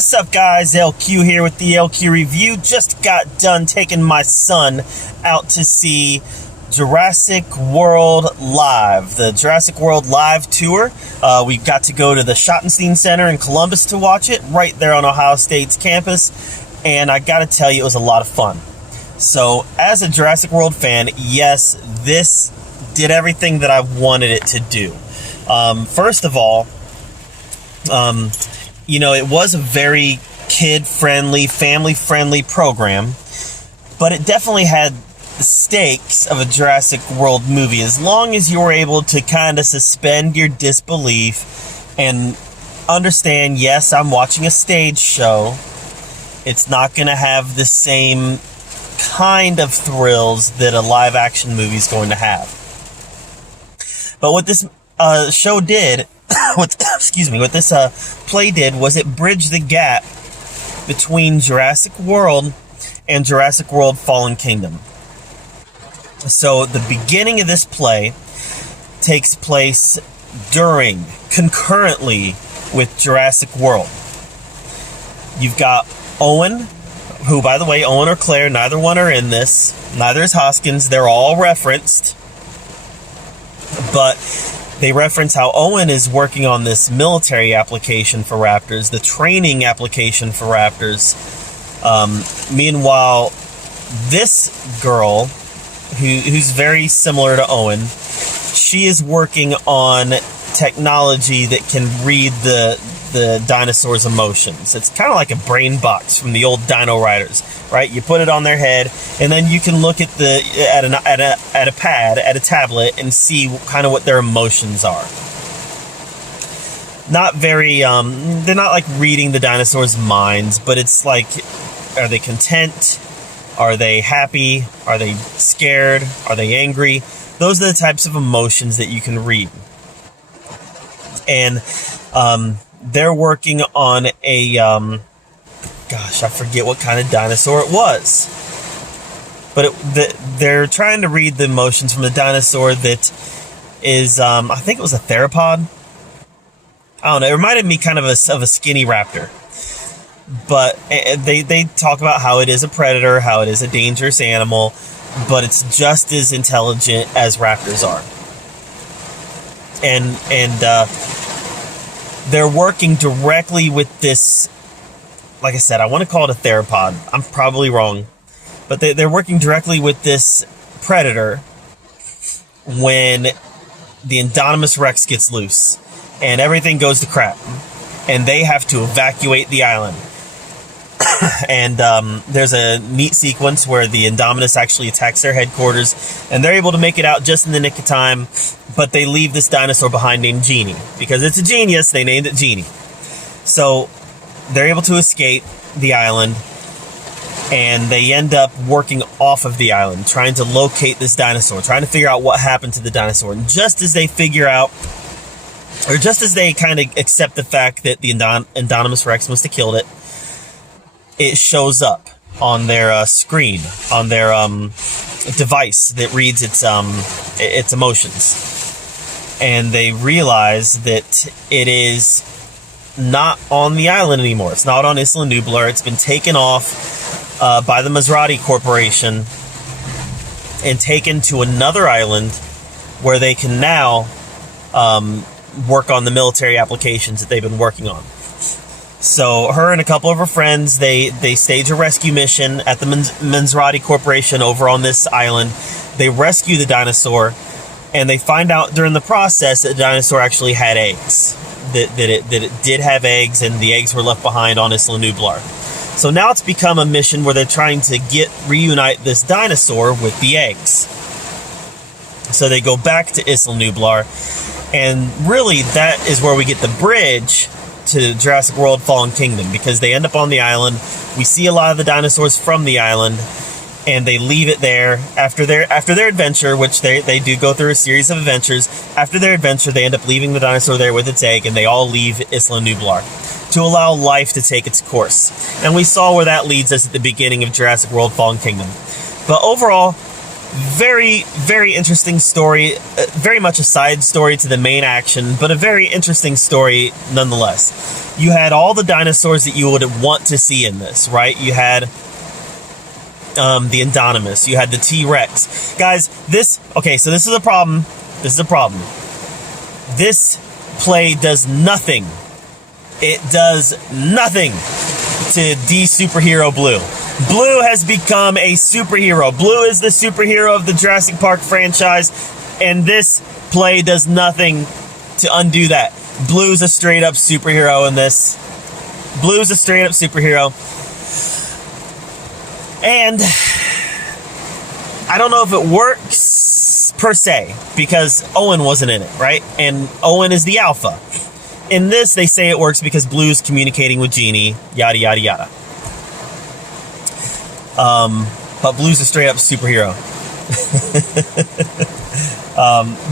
What's up, guys? LQ here with the LQ review. Just got done taking my son out to see Jurassic World Live, the Jurassic World Live tour. We got to go to the Schottenstein Center in Columbus to watch it, right there on Ohio State's campus, and I gotta tell you, it was a lot of fun. So, as a Jurassic World fan, yes, this did everything that I wanted it to do. First of all, it was a very kid-friendly, family-friendly program, but it definitely had the stakes of a Jurassic World movie. As long as you were able to kind of suspend your disbelief and understand, yes, I'm watching a stage show, it's not going to have the same kind of thrills that a live-action movie is going to have. But what this show did, what this play did, was it bridged the gap between Jurassic World and Jurassic World Fallen Kingdom. So the beginning of this play takes place concurrently with Jurassic World. You've got Owen, who, by the way, Owen or Claire, neither one are in this. Neither is Hoskins. They're all referenced. But they reference how Owen is working on this military application for raptors, the training application for raptors. Meanwhile, this girl, who's very similar to Owen, she is working on technology that can read the dinosaurs' emotions. It's kind of like a brain box from the old Dino Riders, right? You put it on their head, and then you can look at a tablet, and see kind of what their emotions are. Not very, they're not like reading the dinosaurs' minds, but it's like, are they content? Are they happy? Are they scared? Are they angry? Those are the types of emotions that you can read. And, they're working on a, I forget what kind of dinosaur it was. But they're trying to read the emotions from a dinosaur that is, I think it was a theropod. I don't know. It reminded me kind of a skinny raptor. But they talk about how it is a predator, how it is a dangerous animal, but it's just as intelligent as raptors are. And they're working directly with this, like I said, I want to call it a theropod. I'm probably wrong. But they're working directly with this predator when the Indominus Rex gets loose and everything goes to crap. And they have to evacuate the island. And there's a neat sequence where the Indominus actually attacks their headquarters, and they're able to make it out just in the nick of time, but they leave this dinosaur behind named Genie. Because it's a genius, they named it Genie. So they're able to escape the island, and they end up working off of the island, trying to locate this dinosaur, trying to figure out what happened to the dinosaur. And just as they figure out, or just as they kind of accept the fact that the Indominus Rex must have killed it, it shows up on their screen, on their device that reads its emotions. And they realize that it is not on the island anymore. It's not on Isla Nublar. It's been taken off by the Maserati Corporation and taken to another island where they can now work on the military applications that they've been working on. So her and a couple of her friends, they stage a rescue mission at the Maserati Corporation over on this island. They rescue the dinosaur, and they find out during the process that the dinosaur actually had eggs. That it did have eggs, and the eggs were left behind on Isla Nublar. So now it's become a mission where they're trying to reunite this dinosaur with the eggs. So they go back to Isla Nublar, and really that is where we get the bridge to Jurassic World Fallen Kingdom, because they end up on the island. We see a lot of the dinosaurs from the island, and they leave it there after their adventure, which they do go through a series of adventures. After their adventure, they end up leaving the dinosaur there with its egg, and they all leave Isla Nublar to allow life to take its course. And we saw where that leads us at the beginning of Jurassic World Fallen Kingdom. But overall, Very, very interesting story. Very much a side story to the main action, but a very interesting story nonetheless. You had all the dinosaurs that you would want to see in this, right? You had the Indominus. You had the T-Rex. Guys, okay, so this is a problem. This is a problem. This play does nothing. It does nothing to de-superhero Blue. Blue has become a superhero. Blue is the superhero of the Jurassic Park franchise, and this play does nothing to undo that. Blue's a straight-up superhero in this. Blue's a straight-up superhero. And I don't know if it works per se, because Owen wasn't in it, right? And Owen is the alpha. In this, they say it works because Blue's communicating with Genie, yada, yada, yada. But Blue's a straight-up superhero.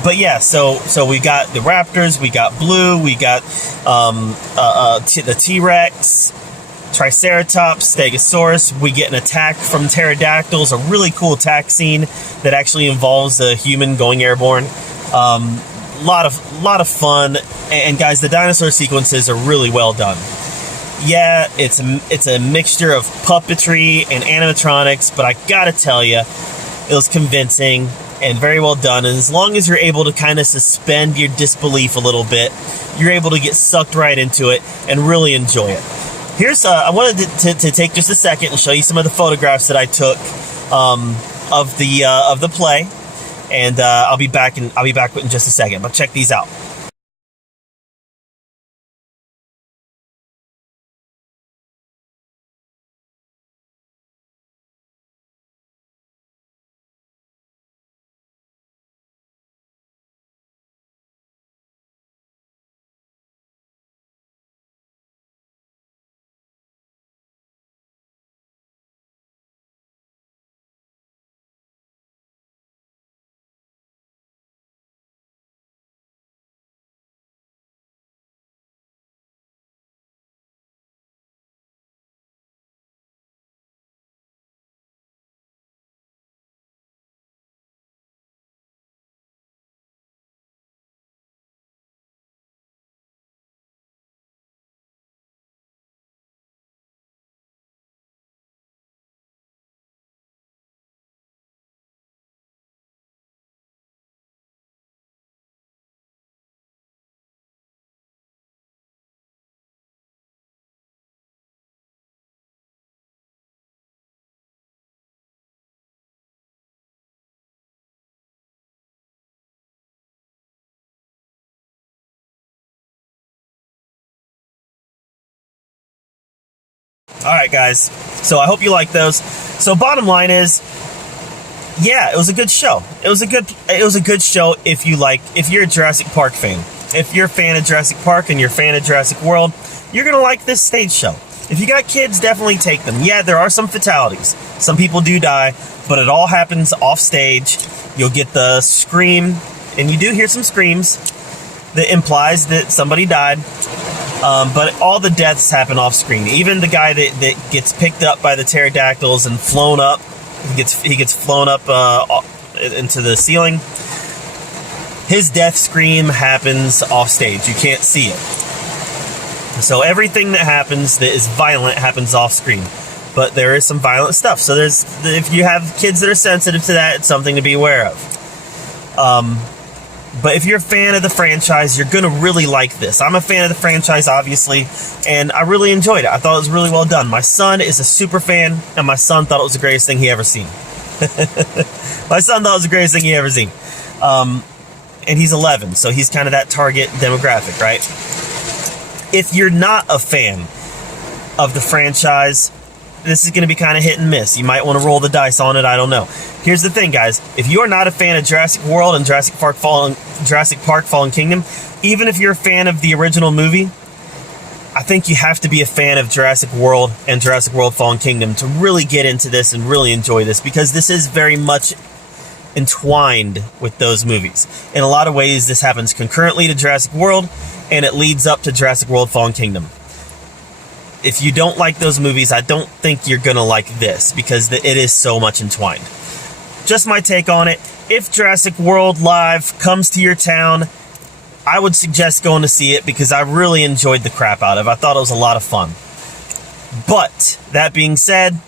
But yeah, so we got the Raptors, we got Blue, we got the T-Rex, Triceratops, Stegosaurus. We get an attack from pterodactyls, a really cool attack scene that actually involves a human going airborne. Lot of fun, and guys, the dinosaur sequences are really well done. Yeah, it's a mixture of puppetry and animatronics, but I gotta tell you, it was convincing and very well done. And as long as you're able to kind of suspend your disbelief a little bit, you're able to get sucked right into it and really enjoy it. Here's I wanted to take just a second and show you some of the photographs that I took of the play, and I'll be back in just a second. But check these out. All right, guys. So I hope you like those. So bottom line is, yeah, it was a good show. It was a good show if you're a Jurassic Park fan. If you're a fan of Jurassic Park and you're a fan of Jurassic World, you're gonna like this stage show. If you got kids, definitely take them. Yeah, there are some fatalities. Some people do die, but it all happens off stage. You'll get the scream, and you do hear some screams that implies that somebody died. But all the deaths happen off screen. Even the guy that gets picked up by the pterodactyls and flown up, he gets flown up into the ceiling. His death scream happens off stage. You can't see it. So everything that happens that is violent happens off screen. But there is some violent stuff. So if you have kids that are sensitive to that, it's something to be aware of. But if you're a fan of the franchise, you're going to really like this. I'm a fan of the franchise, obviously, and I really enjoyed it. I thought it was really well done. My son is a super fan, and my son thought it was the greatest thing he ever seen. My son thought it was the greatest thing he ever seen. And he's 11, so he's kind of that target demographic, right? If you're not a fan of the franchise, this is going to be kind of hit and miss. You might want to roll the dice on it. I don't know. Here's the thing, guys. If you are not a fan of Jurassic World and Jurassic Park Fallen Kingdom, even if you're a fan of the original movie, I think you have to be a fan of Jurassic World and Jurassic World Fallen Kingdom to really get into this and really enjoy this, because this is very much entwined with those movies. In a lot of ways, this happens concurrently to Jurassic World, and it leads up to Jurassic World Fallen Kingdom. If you don't like those movies, I don't think you're going to like this, because it is so much entwined. just my take on it. If Jurassic World Live comes to your town, I would suggest going to see it because I really enjoyed the crap out of it. I thought it was a lot of fun. But that being said,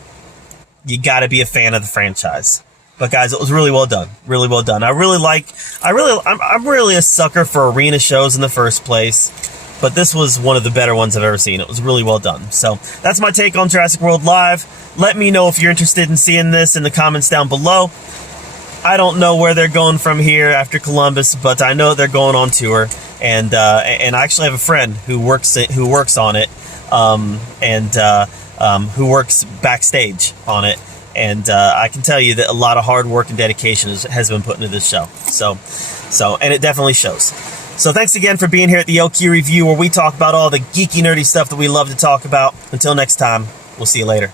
you got to be a fan of the franchise. But guys, it was really well done. Really well done. I'm really a sucker for arena shows in the first place. But this was one of the better ones I've ever seen. It was really well done. So that's my take on Jurassic World Live. Let me know if you're interested in seeing this in the comments down below. I don't know where they're going from here after Columbus, but I know they're going on tour. And I actually have a friend who works on it, who works backstage on it. And I can tell you that a lot of hard work and dedication has been put into this show. So, and it definitely shows. So thanks again for being here at the LQ Review, where we talk about all the geeky, nerdy stuff that we love to talk about. Until next time, we'll see you later.